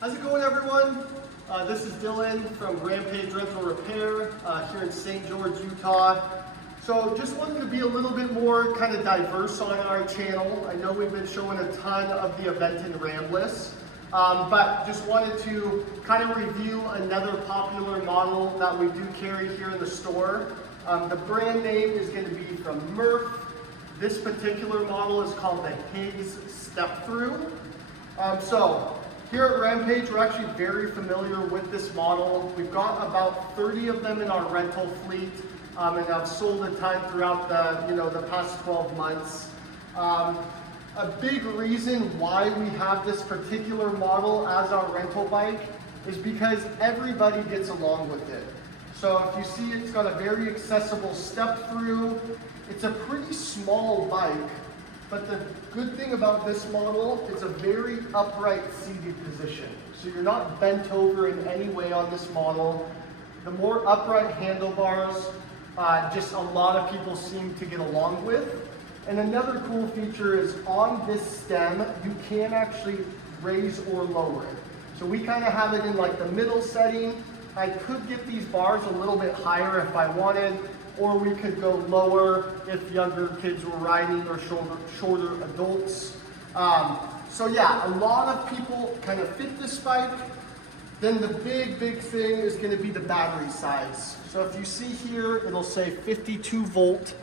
How's it going, everyone? This is Dylan from Rampage Rental Repair here in St. George, Utah. So just wanted to be a little bit more kind of diverse on our channel. I know we've been showing a ton of the Aventon Rambless, but just wanted to kind of review another popular model that we do carry here in the store. The brand name is going to be from Murf. This particular model is called the Higgs Step-thru. So here at Rampage, we're actually very familiar with this model. We've got about 30 of them in our rental fleet, and I've sold a ton throughout the past 12 months. A big reason why we have this particular model as our rental bike is because everybody gets along with it. So if you see, it's got a very accessible step-through. It's a pretty small bike, but the good thing about this model, it's a very upright seated position. So you're not bent over in any way on this model. The more upright handlebars, just a lot of people seem to get along with. And another cool feature is on this stem, you can actually raise or lower it. So we kind of have it in like the middle setting. I could get these bars a little bit higher if I wanted, or we could go lower if younger kids were riding or shorter adults. So yeah, a lot of people kind of fit this bike. Then the big thing is going to be the battery size. So if you see here, it'll say 52 volt.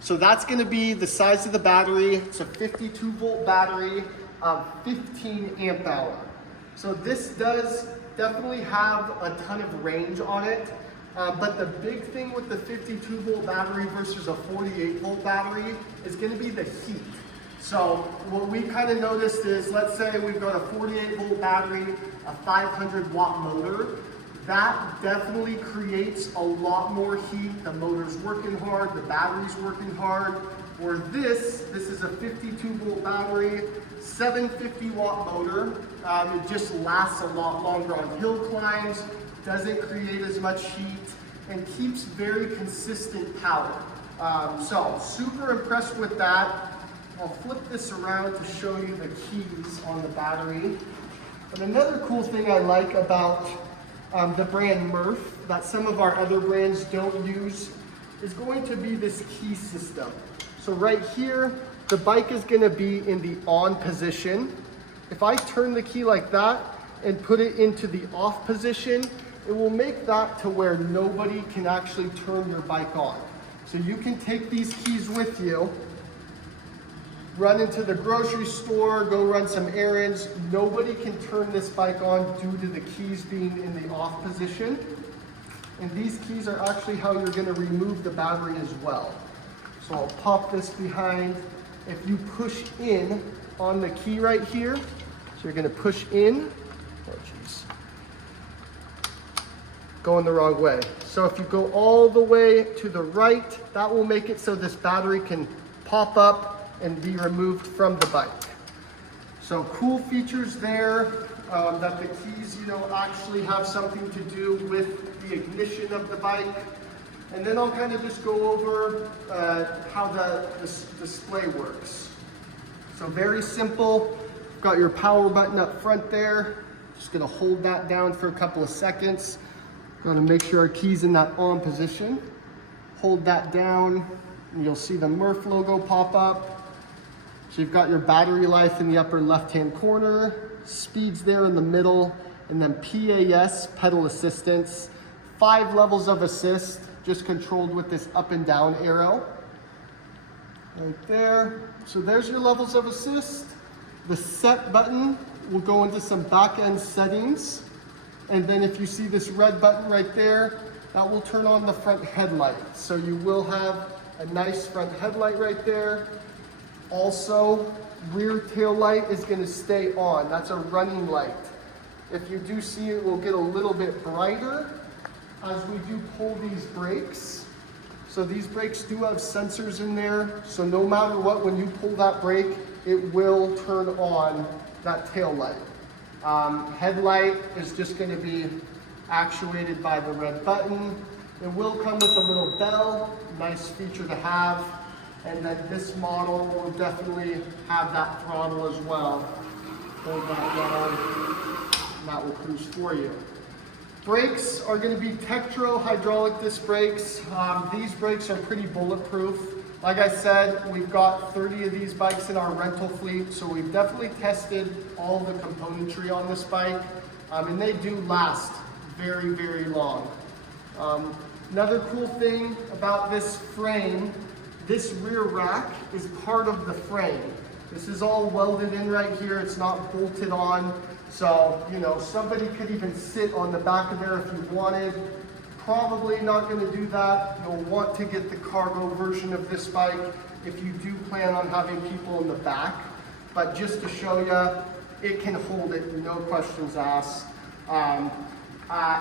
So that's going to be the size of the battery. It's a 52 volt battery of 15 amp hour. So this does definitely have a ton of range on it. But the big thing with the 52 volt battery versus a 48 volt battery is going to be the heat. So what we kind of noticed is, let's say we've got a 48 volt battery, a 500 watt motor. That definitely creates a lot more heat. The motor's working hard, the battery's working hard. Or this is a 52 volt battery, 750 watt motor. It just lasts a lot longer on hill climbs, doesn't create as much heat, and keeps very consistent power. So super impressed with that. I'll flip this around to show you the keys on the battery. But another cool thing I like about the brand Murf that some of our other brands don't use is going to be this key system. So right here, the bike is going to be in the on position. If I turn the key like that and put it into the off position, it will make that to where nobody can actually turn your bike on. So you can take these keys with you, run into the grocery store, go run some errands. Nobody can turn this bike on due to the keys being in the off position. And these keys are actually how you're going to remove the battery as well. So I'll pop this behind. If you push in on the key right here, so you're going to push in. Oh geez, going the wrong way. So if you go all the way to the right, that will make it so this battery can pop up and be removed from the bike. So cool features there, that the keys, actually have something to do with the ignition of the bike. And then I'll kind of just go over how the display works. So very simple. Got your power button up front there. Just gonna hold that down for a couple of seconds. Gonna make sure our key's in that on position. Hold that down, and you'll see the Murf logo pop up. So you've got your battery life in the upper left-hand corner, speeds there in the middle, and then PAS, pedal assistance. 5 levels of assist, just controlled with this up and down arrow. Right there. So there's your levels of assist. The set button will go into some back-end settings. And then if you see this red button right there, that will turn on the front headlight. So you will have a nice front headlight right there. Also, rear tail light is going to stay on. That's a running light. If you do see it will get a little bit brighter as we do pull these brakes. So these brakes do have sensors in there. So no matter what, when you pull that brake, it will turn on that tail light. Headlight is just going to be actuated by the red button. It will come with a little bell, nice feature to have. And then this model will definitely have that throttle as well. Hold that down, and that that will cruise for you. Brakes are going to be Tektro hydraulic disc brakes. These brakes are pretty bulletproof. Like I said, we've got 30 of these bikes in our rental fleet, so we've definitely tested all the componentry on this bike, and they do last very, very long. Another cool thing about this frame, this rear rack is part of the frame. This is all welded in right here. It's not bolted on. So, you know, somebody could even sit on the back of there if you wanted. Probably not going to do that. You'll want to get the cargo version of this bike if you do plan on having people in the back. But just to show you, it can hold it, no questions asked.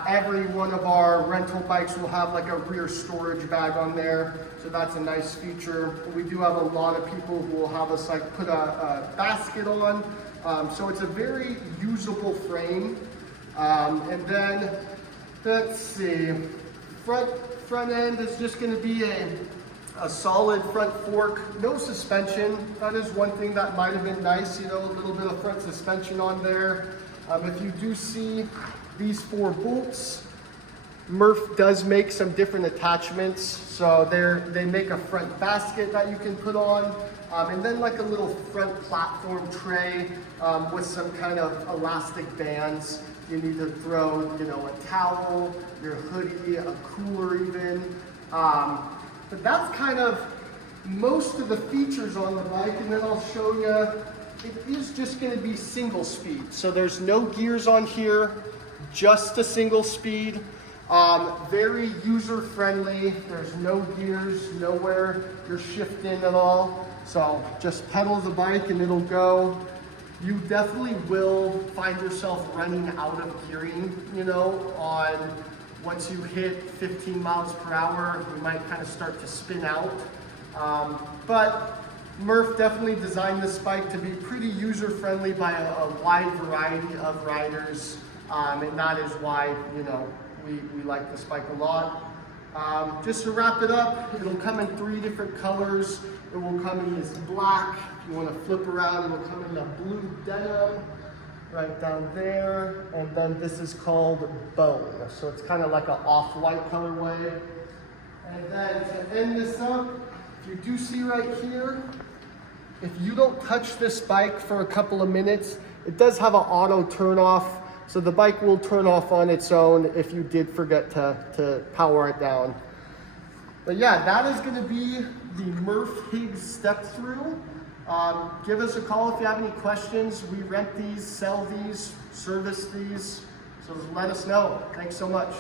Every one of our rental bikes will have like a rear storage bag on there, so that's a nice feature. We do have a lot of people who will have us like put a basket on, so it's a very usable frame. And then let's see, front end is just going to be a solid front fork, no suspension. That is one thing that might have been nice, you know, a little bit of front suspension on there. If you do see these 4 bolts, Murf does make some different attachments. So they make a front basket that you can put on, and then like a little front platform tray with some kind of elastic bands. You need to throw, you know, a towel, your hoodie, a cooler even. But that's kind of most of the features on the bike, and then I'll show you, it is just going to be single speed. So there's no gears on here, just a single speed. Very user friendly. There's no gears, nowhere you're shifting at all. So just pedal the bike and it'll go. You definitely will find yourself running out of gearing, you know, once you hit 15 miles per hour, you might kind of start to spin out. But Murf definitely designed this bike to be pretty user-friendly by a wide variety of riders, and that is why, you know, we like this bike a lot. Just to wrap it up, it'll come in 3 different colors. It will come in this black. If you want to flip around, it will come in the blue denim right down there, and then this is called Bone. So it's kind of like an off-white colorway. And then to end this up, if you do see right here, if you don't touch this bike for a couple of minutes, it does have an auto turn off, so the bike will turn off on its own if you did forget to power it down. But yeah, that is going to be the Murf Higgs Step-thru. Give us a call if you have any questions. We rent these, sell these, service these, so let us know. Thanks so much.